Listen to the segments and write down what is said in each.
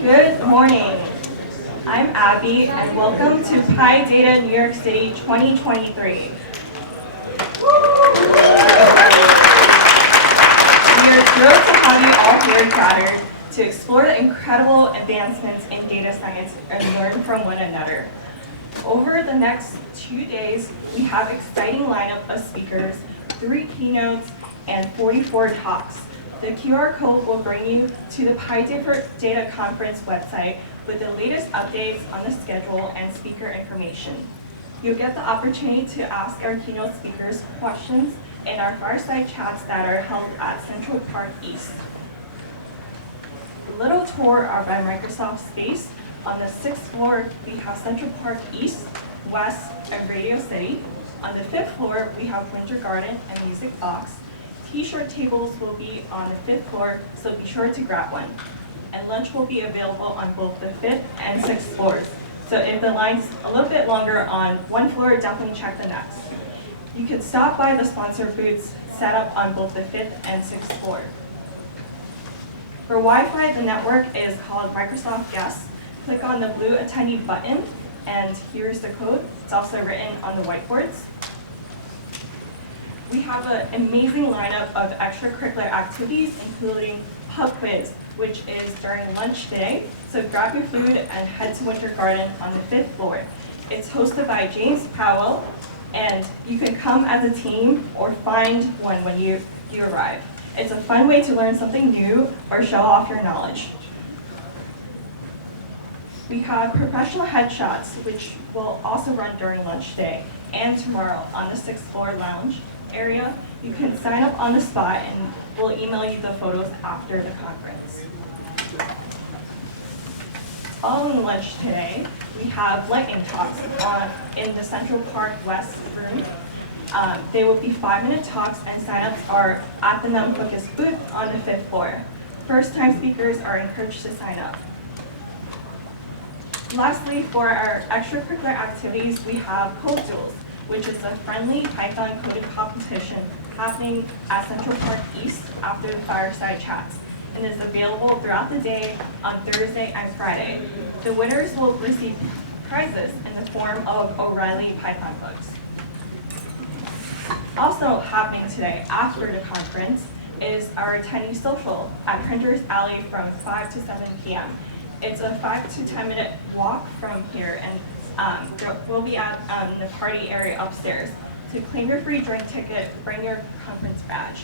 Good morning. I'm Abby, and welcome to PyData New York City 2023. We are thrilled to have you all here gathered to explore the incredible advancements in data science and learn from one another. Over the next 2 days, we have an exciting lineup of speakers, 3 keynotes, and 44 talks. The QR code will bring you to the PyData conference website with the latest updates on the schedule and speaker information. You'll get the opportunity to ask our keynote speakers questions in our fireside chats that are held at Central Park East. A little tour of our Microsoft space. On the 6th floor, we have Central Park East, West, and Radio City. On the 5th floor, we have Winter Garden and Music Box. T-shirt tables will be on the 5th floor, so be sure to grab one. And lunch will be available on both the 5th and 6th floors. So if the line's a little bit longer on one floor, definitely check the next. You can stop by the sponsor booths set up on both the 5th and 6th floor. For Wi-Fi, the network is called Microsoft Guest. Click on the blue attendee button, and here's the code. It's also written on the whiteboards. We have an amazing lineup of extracurricular activities, including pub quiz, which is during lunch today. So grab your food and head to Winter Garden on the 5th floor. It's hosted by James Powell, and you can come as a team or find one when you arrive. It's a fun way to learn something new or show off your knowledge. We have professional headshots, which will also run during lunch today and tomorrow on the 6th floor lounge area. You can sign up on the spot and we'll email you the photos after the conference. Following lunch today, we have lightning talks in the Central Park West room. They will be 5-minute talks, and signups are at the NumFOCUS booth on the 5th floor. First-time speakers are encouraged to sign up. Lastly, for our extracurricular activities, we have Code Duels, which is a friendly Python coding competition happening at Central Park East after the fireside chats, and is available throughout the day on Thursday and Friday. The winners will receive prizes in the form of O'Reilly Python books. Also happening today after the conference is our attendee social at Printers Alley from 5 to 7 p.m. It's a 5 to 10 minute walk from here, and we'll be at the party area upstairs. To claim your free drink ticket, bring your conference badge.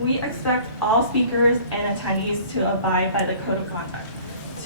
We expect all speakers and attendees to abide by the code of conduct.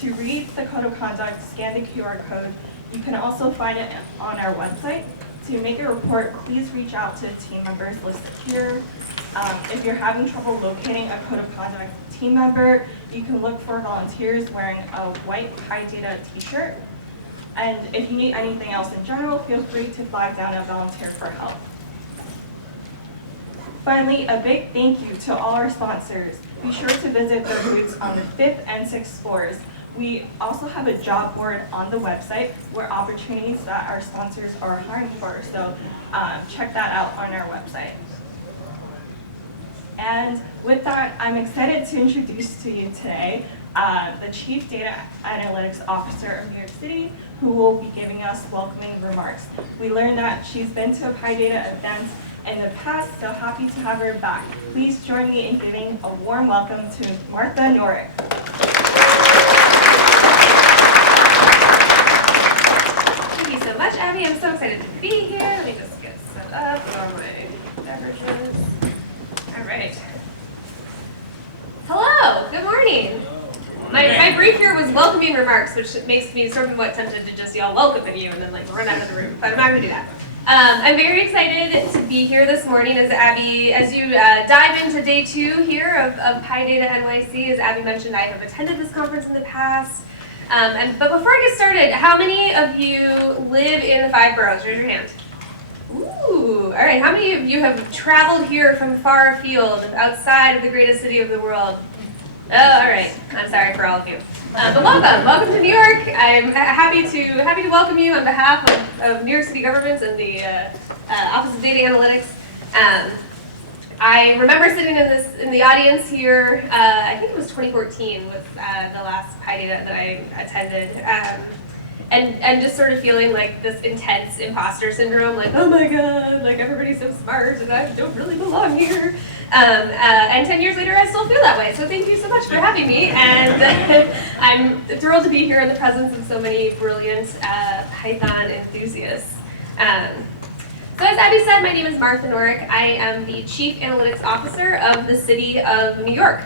To read the code of conduct, scan the QR code. You can also find it on our website. To make a report, please reach out to team members listed here. If you're having trouble locating a code of conduct team member, you can look for volunteers wearing a white PyData t-shirt. And if you need anything else in general, feel free to flag down a volunteer for help. Finally, a big thank you to all our sponsors. Be sure to visit their booths on the 5th and 6th floors. We also have a job board on the website where opportunities that our sponsors are hiring for, so check that out on our website. And with that, I'm excited to introduce to you today the Chief Data Analytics Officer of New York City, who will be giving us welcoming remarks. We learned that she's been to a PyData event in the past, so happy to have her back. Please join me in giving a warm welcome to Martha Norrick. Thank you so much, Abby. I'm so excited to be here. Let me just get set up with all my beverages. All right. Hello. Good morning. My brief here was welcoming remarks, which makes me somewhat tempted to just yell welcome at you and then run out of the room, but I'm not going to do that. I'm very excited to be here this morning as you dive into day 2 here of PyData NYC. As Abby mentioned, I have attended this conference in the past. But before I get started, how many of you live in the 5 boroughs? Raise your hand. Ooh, all right. How many of you have traveled here from far afield, outside of the greatest city of the world? Oh, all right. I'm sorry for all of you. But welcome to New York. I'm happy to welcome you on behalf of New York City government and the Office of Data Analytics. I remember sitting in the audience here. I think it was 2014 was the last PyData that I attended, and just sort of feeling like this intense imposter syndrome, like, oh my god, like everybody's so smart and I don't really belong here. And 10 years later, I still feel that way. So thank you so much for having me, and I'm thrilled to be here in the presence of so many brilliant Python enthusiasts. So as Abby said, my name is Martha Norrick. I am the Chief Analytics Officer of the City of New York.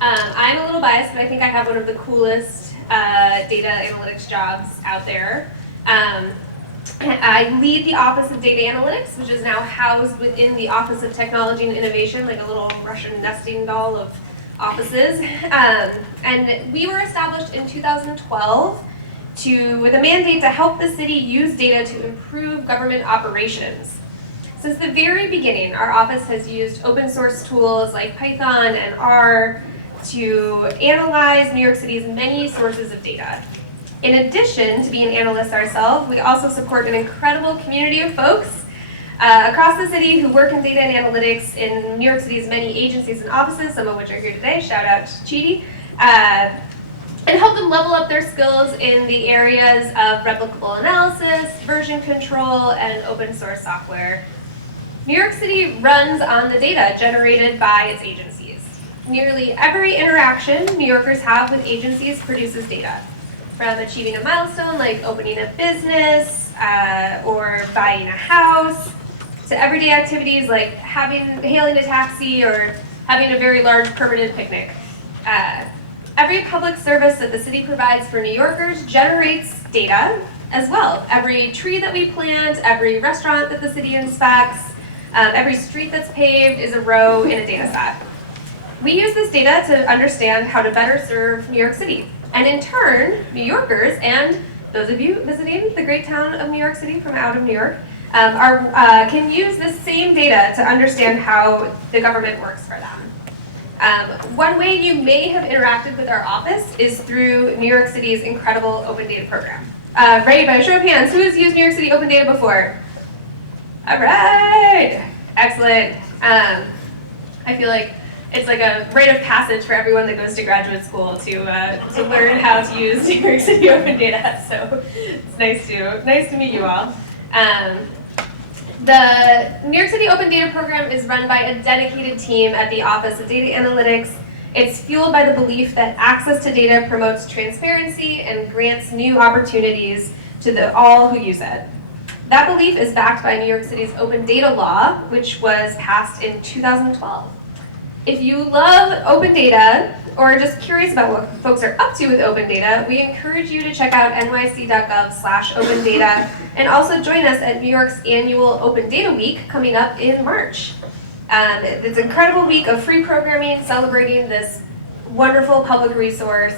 I'm a little biased, but I think I have one of the coolest data analytics jobs out there. I lead the Office of Data Analytics, which is now housed within the Office of Technology and Innovation, like a little Russian nesting doll of offices. And we were established in 2012 with a mandate to help the city use data to improve government operations. Since the very beginning, our office has used open source tools like Python and R to analyze New York City's many sources of data. In addition to being analysts ourselves, we also support an incredible community of folks across the city who work in data and analytics in New York City's many agencies and offices, some of which are here today. Shout out to Chidi. And help them level up their skills in the areas of replicable analysis, version control, and open source software. New York City runs on the data generated by its agencies. Nearly every interaction New Yorkers have with agencies produces data, from achieving a milestone like opening a business or buying a house, to everyday activities like hailing a taxi or having a very large permanent picnic. Every public service that the city provides for New Yorkers generates data as well. Every tree that we plant, every restaurant that the city inspects, every street that's paved is a row in a data set. We use this data to understand how to better serve New York City. And in turn, New Yorkers and those of you visiting the great town of New York City from out of New York can use this same data to understand how the government works for them. One way you may have interacted with our office is through New York City's incredible open data program. Ready, by a show of hands, who has used New York City open data before? All right, excellent. I feel like it's like a rite of passage for everyone that goes to graduate school to learn how to use New York City open data. So it's nice to meet you all. The New York City Open Data Program is run by a dedicated team at the Office of Data Analytics. It's fueled by the belief that access to data promotes transparency and grants new opportunities to all who use it. That belief is backed by New York City's Open Data Law, which was passed in 2012. If you love open data, or are just curious about what folks are up to with open data, we encourage you to check out nyc.gov/open data and also join us at New York's annual Open Data Week coming up in March. It's an incredible week of free programming celebrating this wonderful public resource.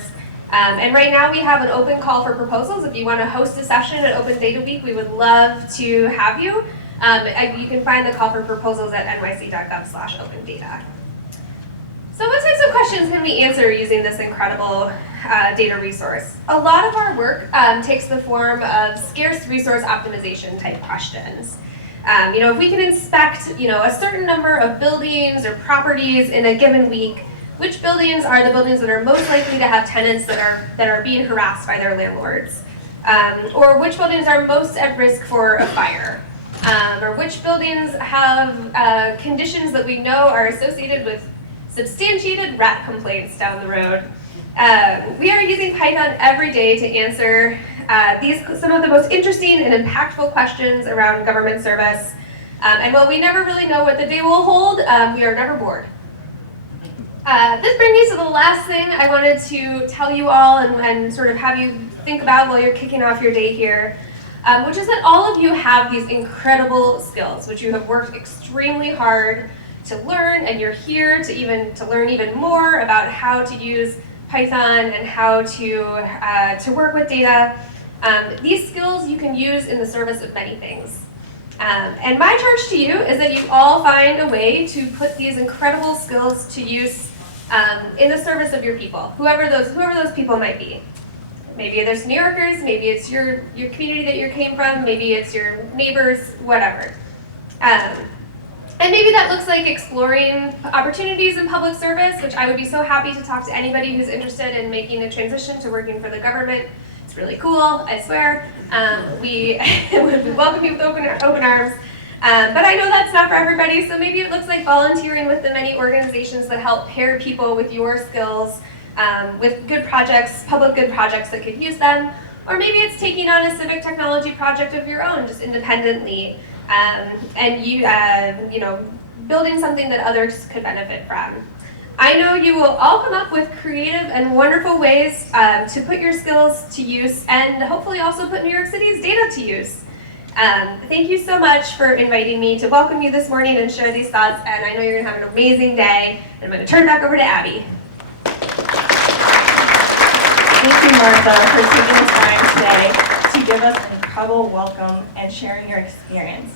And right now we have an open call for proposals. If you want to host a session at Open Data Week, we would love to have you. You can find the call for proposals at nyc.gov/open data. So what types of questions can we answer using this incredible data resource? A lot of our work takes the form of scarce resource optimization type questions. If we can inspect, a certain number of buildings or properties in a given week, which buildings are the buildings that are most likely to have tenants that are being harassed by their landlords? Or which buildings are most at risk for a fire? Or which buildings have conditions that we know are associated with substantiated rat complaints down the road. We are using Python every day to answer some of the most interesting and impactful questions around government service. And while we never really know what the day will hold, we are never bored. This brings me to the last thing I wanted to tell you all and sort of have you think about while you're kicking off your day here, which is that all of you have these incredible skills, which you have worked extremely hard to learn, and you're here to learn even more about how to use Python and how to work with data. These skills you can use in the service of many things. And my charge to you is that you all find a way to put these incredible skills to use in the service of your people, whoever those people might be. Maybe there's New Yorkers, maybe it's your community that you came from, maybe it's your neighbors, whatever. And maybe that looks like exploring opportunities in public service, which I would be so happy to talk to anybody who's interested in making a transition to working for the government. It's really cool, I swear. We would welcome you with open arms. But I know that's not for everybody, so maybe it looks like volunteering with the many organizations that help pair people with your skills with good projects, public good projects that could use them. Or maybe it's taking on a civic technology project of your own, just independently, and you know, building something that others could benefit from. I know you will all come up with creative and wonderful ways to put your skills to use and hopefully also put New York City's data to use. Thank you so much for inviting me to welcome you this morning and share these thoughts, and I know you're gonna have an amazing day. And I'm gonna turn it back over to Abby. Thank you, Martha, for taking the time today to give us an incredible welcome and sharing your experience.